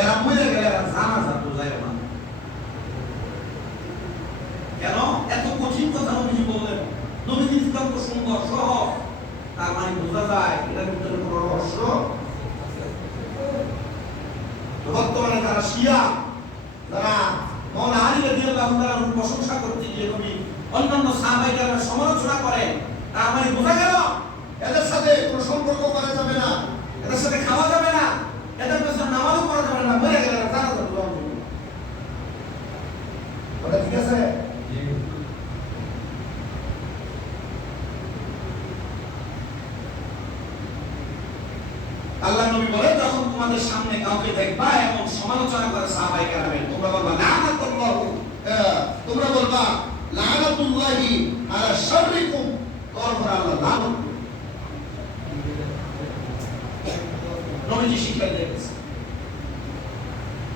এরা মরে গেলে এরা জানাজা তো যায় না। কেন এত কঠিন কথা নবীজি বললেন? নবীজি ইসলাম তো সুন্দর সহজ, তার মানে বোঝা যায় এটার ভিতরে কোনো রহস্য। বর্তমানে যারা শিয়া, যারা মাওলানা আলী রাদিয়াল্লাহু তাআলার প্রশংসা করতে গিয়ে নবী অন্যান্য সাহাবায়ে কেরামের সমালোচনা করেন, তার মানে বোঝা গেল এদের সাথে কোনো সম্পর্ক করা যাবে না, এদের সাথে খাওয়া যাবে না, এদের পেছনে নামাজও করা যাবে না, মরে গেলে জানা যাবে। ওটা ঠিক আছে? আল্লাহ নবী বলে, যখন তোমাদের সামনে কাউকে দেখবা এমন সমালোচনা করে সাহাবায়ে কেরামের, তোমরা বলবা লানাতুল্লাহ, তোমরা বলবা লানাতুল্লাহি আলা শাররিকুম, তোমার উপর আল্লাহ লানত। নবীজি শিক্ষা দিয়েছেন।